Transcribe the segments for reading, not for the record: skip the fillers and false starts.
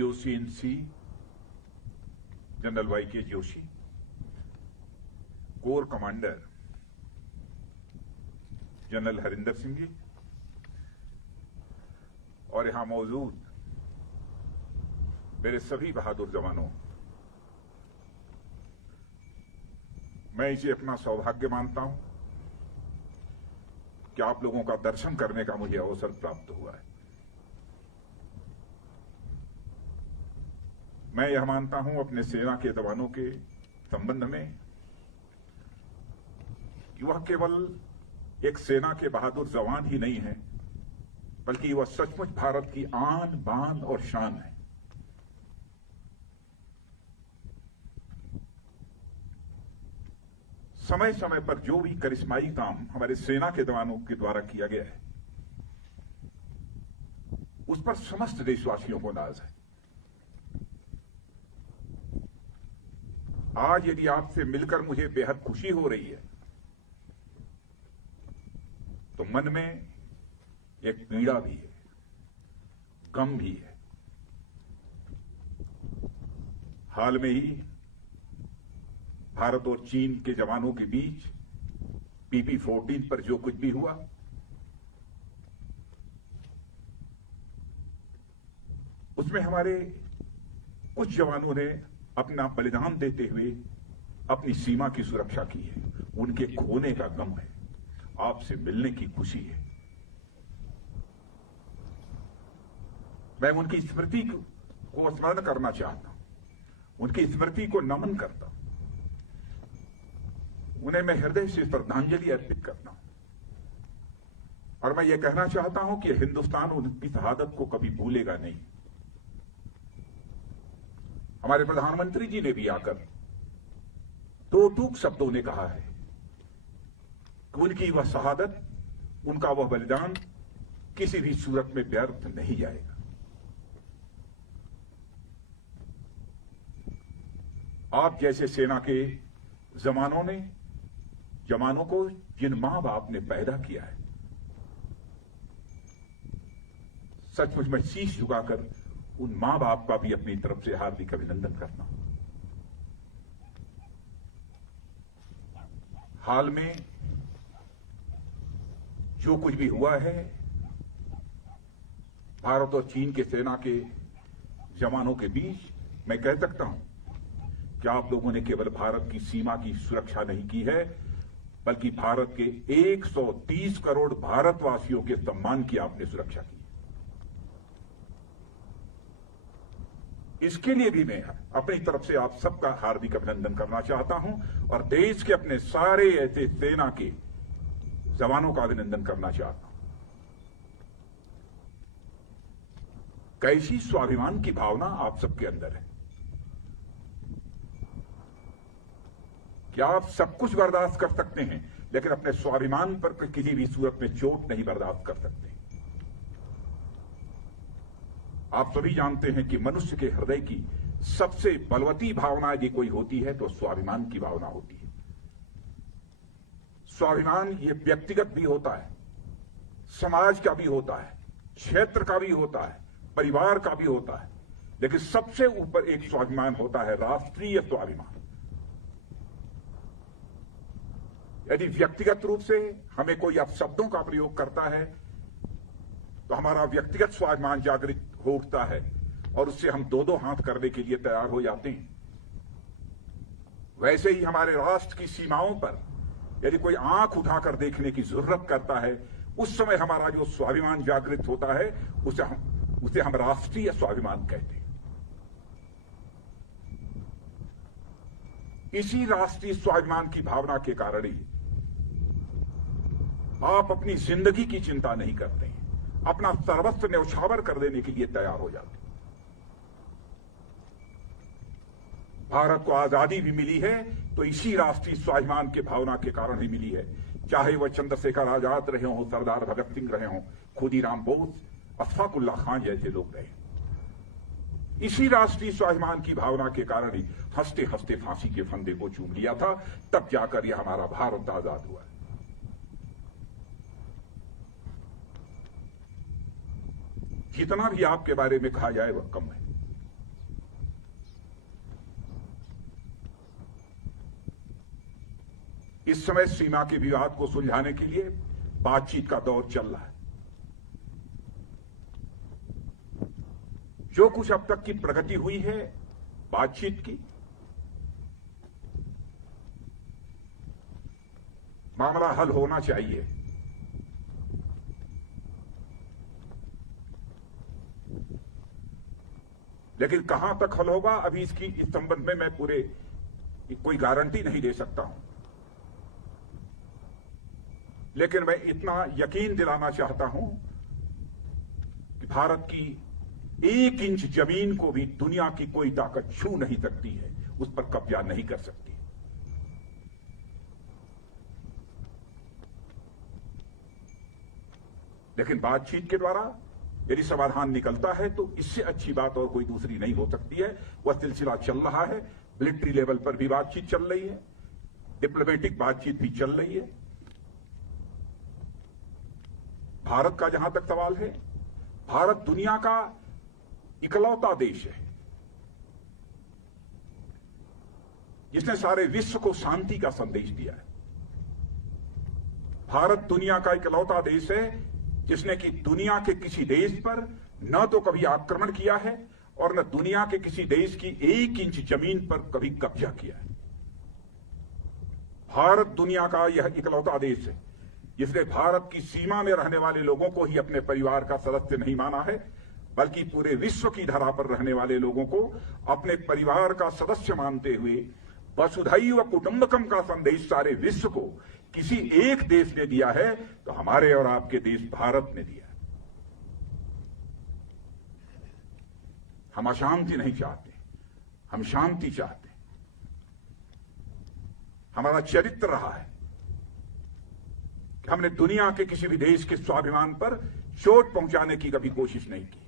GOC-in-C general YK Joshi, corps commander general Harinder Singh ji और यहां मौजूद मेरे सभी बहादुर जवानों, मैं इसे अपना सौभाग्य मानता हूं कि आप लोगों का दर्शन करने का मुझे अवसर प्राप्त हुआ है। मैं यह मानता हूं अपने सेना के जवानों के संबंध में कि वह केवल एक सेना के बहादुर जवान ही नहीं है, बल्कि वह सचमुच भारत की आन बान और शान है। समय समय पर जो भी करिश्माई काम हमारे सेना के जवानों के द्वारा किया गया है, उस पर समस्त देशवासियों को नाज है। आज यदि आपसे मिलकर मुझे बेहद खुशी हो रही है, तो मन में एक पीड़ा भी है, गम भी है। हाल में ही भारत और चीन के जवानों के बीच PP-14 पर जो कुछ भी हुआ, उसमें हमारे कुछ जवानों ने अपना बलिदान देते हुए अपनी सीमा की सुरक्षा की है। उनके खोने का गम है, आपसे मिलने की खुशी है। मैं उनकी स्मृति को स्मरण करना चाहता हूं, उनकी स्मृति को नमन करता हूं, उन्हें मैं हृदय से श्रद्धांजलि अर्पित करता हूं। और मैं ये कहना चाहता हूं कि हिंदुस्तान उनकी शहादत को कभी भूलेगा नहीं। हमारे प्रधानमंत्री जी ने भी आकर दो टूक शब्दों ने कहा है कि उनकी वह शहादत, उनका वह बलिदान किसी भी सूरत में व्यर्थ नहीं जाएगा। आप जैसे सेना के जवानों को जिन मां बाप ने पैदा किया है, सचमुच मैं शीश झुकाकर उन मां बाप का भी अपनी तरफ से हार्दिक अभिनंदन करता हूं। हाल में जो कुछ भी हुआ है, भारत और चीन के सेना के जवानों के बीच, मैं कह सकता हूं कि आप लोगों ने केवल भारत की सीमा की सुरक्षा नहीं की है, बल्कि भारत के 130 करोड़ भारतवासियों के सम्मान की आपने सुरक्षा की। इसके लिए भी मैं अपनी तरफ से आप सबका हार्दिक अभिनंदन करना चाहता हूं और देश के अपने सारे ऐसे सेना के जवानों का अभिनंदन करना चाहता हूं। कैसी स्वाभिमान की भावना आप सबके अंदर है। क्या आप सब कुछ बर्दाश्त कर सकते हैं, लेकिन अपने स्वाभिमान पर किसी भी सूरत में चोट नहीं बर्दाश्त कर सकते। आप सभी जानते हैं कि मनुष्य के हृदय की सबसे बलवती भावना यदि कोई होती है तो स्वाभिमान की भावना होती है। स्वाभिमान ये व्यक्तिगत भी होता है, समाज का भी होता है, क्षेत्र का भी होता है, परिवार का भी होता है, लेकिन सबसे ऊपर एक स्वाभिमान होता है, राष्ट्रीय स्वाभिमान। यदि व्यक्तिगत रूप से हमें कोई अपशब्दों का प्रयोग करता है तो हमारा व्यक्तिगत स्वाभिमान जागृत हो उठता है और उससे हम दो हाथ करने के लिए तैयार हो जाते हैं। वैसे ही हमारे राष्ट्र की सीमाओं पर यदि कोई आंख उठाकर देखने की जरूरत करता है, उस समय हमारा जो स्वाभिमान जागृत होता है उसे हम राष्ट्रीय स्वाभिमान कहते हैं। इसी राष्ट्रीय स्वाभिमान की भावना के कारण ही आप अपनी जिंदगी की चिंता नहीं करते हैं, अपना सर्वस्व न्यौछावर कर देने के लिए तैयार हो जाते हैं। भारत को आजादी भी मिली है तो इसी राष्ट्रीय स्वाभिमान के भावना के कारण ही मिली है। चाहे वह चंद्रशेखर आजाद रहे हों, सरदार भगत सिंह रहे हों, खुदीराम बोस, अशफाक उल्लाह खान जैसे लोग रहे। इसी राष्ट्रीय स्वाभिमान की भावना के कारण ही हंसते हंसते फांसी के फंदे को चूम लिया था, तब जाकर यह हमारा भारत आजाद हुआ। जितना भी आपके बारे में कहा जाए वह कम है। इस समय सीमा के विवाद को सुलझाने के लिए बातचीत का दौर चल रहा है। जो कुछ अब तक की प्रगति हुई है बातचीत की, मामला हल होना चाहिए। लेकिन कहां तक हल होगा, अभी इस संबंध में मैं पूरे कोई गारंटी नहीं दे सकता हूं। लेकिन मैं इतना यकीन दिलाना चाहता हूं कि भारत की 1 इंच जमीन को भी दुनिया की कोई ताकत छू नहीं सकती है, उस पर कब्जा नहीं कर सकती। लेकिन बातचीत के द्वारा यदि समाधान निकलता है तो इससे अच्छी बात और कोई दूसरी नहीं हो सकती है। वह सिलसिला चल रहा है, मिलिट्री लेवल पर भी बातचीत चल रही है, डिप्लोमेटिक बातचीत भी चल रही है। भारत का जहां तक सवाल है, भारत दुनिया का इकलौता देश है जिसने सारे विश्व को शांति का संदेश दिया है। भारत दुनिया का इकलौता देश है जिसने कि दुनिया के किसी देश पर न तो कभी आक्रमण किया है और न दुनिया के किसी देश की 1 इंच जमीन पर कभी कब्जा किया है। भारत दुनिया का यह इकलौता देश है जिसने भारत की सीमा में रहने वाले लोगों को ही अपने परिवार का सदस्य नहीं माना है, बल्कि पूरे विश्व की धरा पर रहने वाले लोगों को अपने परिवार का सदस्य मानते हुए वसुधैव कुटुंबकम का संदेश सारे विश्व को किसी एक देश ने दिया है तो हमारे और आपके देश भारत ने दिया। हम अशांति नहीं चाहते, हम शांति चाहते। हमारा चरित्र रहा है कि हमने दुनिया के किसी भी देश के स्वाभिमान पर चोट पहुंचाने की कभी कोशिश नहीं की।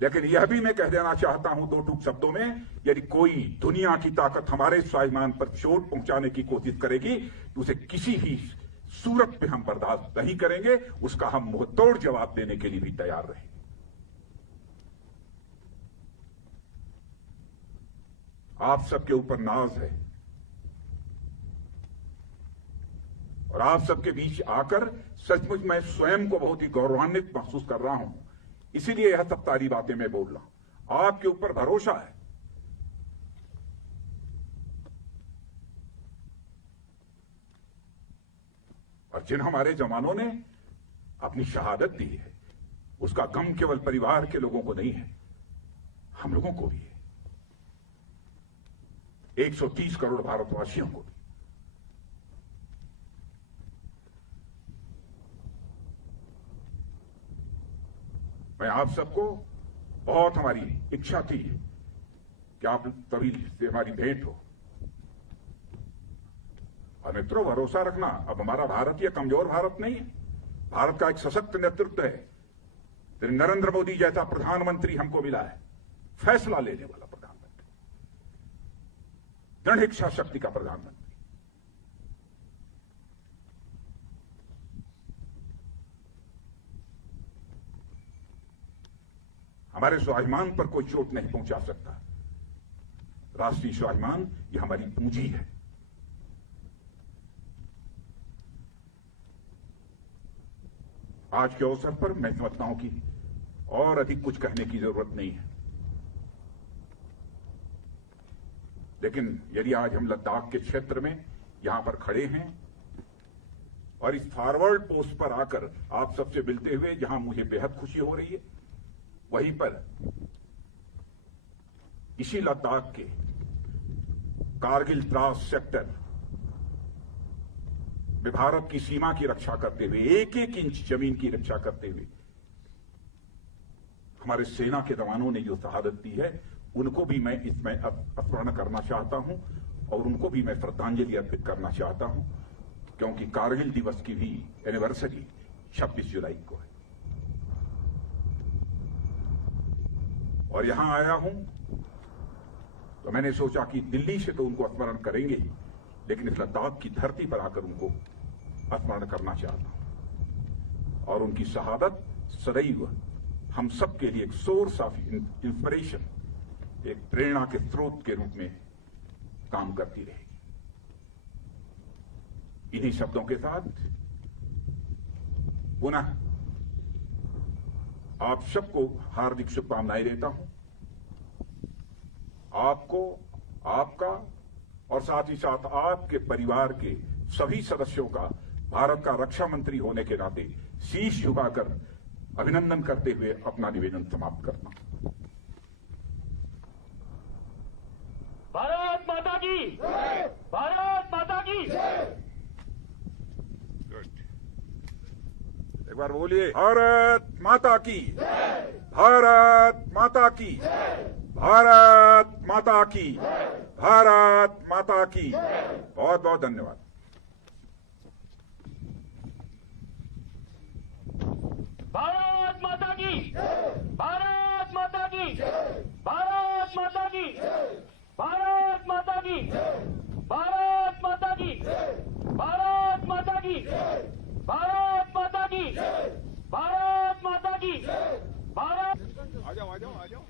लेकिन यह भी मैं कह देना चाहता हूं 2 टूक शब्दों में, यदि कोई दुनिया की ताकत हमारे स्वाभिमान पर चोट पहुंचाने की कोशिश करेगी तो उसे किसी ही सूरत पे हम बर्दाश्त नहीं करेंगे, उसका हम मुंहतोड़ जवाब देने के लिए भी तैयार रहेंगे। आप सबके ऊपर नाज है और आप सबके बीच आकर सचमुच मैं स्वयं को बहुत ही गौरवान्वित महसूस कर रहा हूं। इसीलिए यह सब सारी बातें मैं बोल रहा हूं। आपके ऊपर भरोसा है। और जिन हमारे जवानों ने अपनी शहादत दी है उसका गम केवल परिवार के लोगों को नहीं है, हम लोगों को भी है, 130 करोड़ भारतवासियों को भी। मैं आप सबको बहुत हमारी इच्छा थी कि आप तभी से हमारी भेंट हो। और मित्रों, भरोसा रखना, अब हमारा भारत यह कमजोर भारत नहीं है। भारत का एक सशक्त नेतृत्व है। नरेंद्र मोदी जैसा प्रधानमंत्री हमको मिला है, फैसला लेने वाला प्रधानमंत्री, दृढ़ इच्छा शक्ति का प्रधानमंत्री। हमारे स्वाभिमान पर कोई चोट नहीं पहुंचा सकता। राष्ट्रीय स्वाभिमान यह हमारी पूंजी है। आज के अवसर पर मैं समझता हूं कि और अधिक कुछ कहने की जरूरत नहीं है। लेकिन यदि आज हम लद्दाख के क्षेत्र में यहां पर खड़े हैं और इस फॉरवर्ड पोस्ट पर आकर आप सबसे मिलते हुए जहां मुझे बेहद खुशी हो रही है, वहीं पर इसी लद्दाख के कारगिल द्रास सेक्टर में भारत की सीमा की रक्षा करते हुए, 1-1 इंच जमीन की रक्षा करते हुए हमारे सेना के जवानों ने जो शहादत दी है, उनको भी मैं इसमें स्मरण करना चाहता हूं और उनको भी मैं श्रद्धांजलि अर्पित करना चाहता हूं, क्योंकि कारगिल दिवस की भी एनिवर्सरी 26 जुलाई को है। और यहां आया हूं तो मैंने सोचा कि दिल्ली से तो उनको स्मरण करेंगे ही, लेकिन इस लद्दाख की धरती पर आकर उनको स्मरण करना चाहता हूं। और उनकी शहादत सदैव हम सब के लिए एक सोर्स ऑफ इंस्पिरेशन, एक प्रेरणा के स्रोत के रूप में काम करती रहेगी। इन्हीं शब्दों के साथ पुनः आप सबको हार्दिक शुभकामनाएं देता हूं। आपको, आपका और साथ ही साथ आपके परिवार के सभी सदस्यों का भारत का रक्षा मंत्री होने के नाते शीश झुकाकर अभिनंदन करते हुए अपना निवेदन समाप्त करता हूं। भारत माता की, भारत माता की। एक बार बोलिए, भारत माता की, भारत माता की, भारत माता की, भारत माता की। बहुत बहुत धन्यवाद। भारत माता की, भारत माता की, भारत माता की, भारत माता की, भारत माता की, भारत माता की, भारत माता की, भारत माता की, भारत। आ जाओ आ जाओ आ जाओ।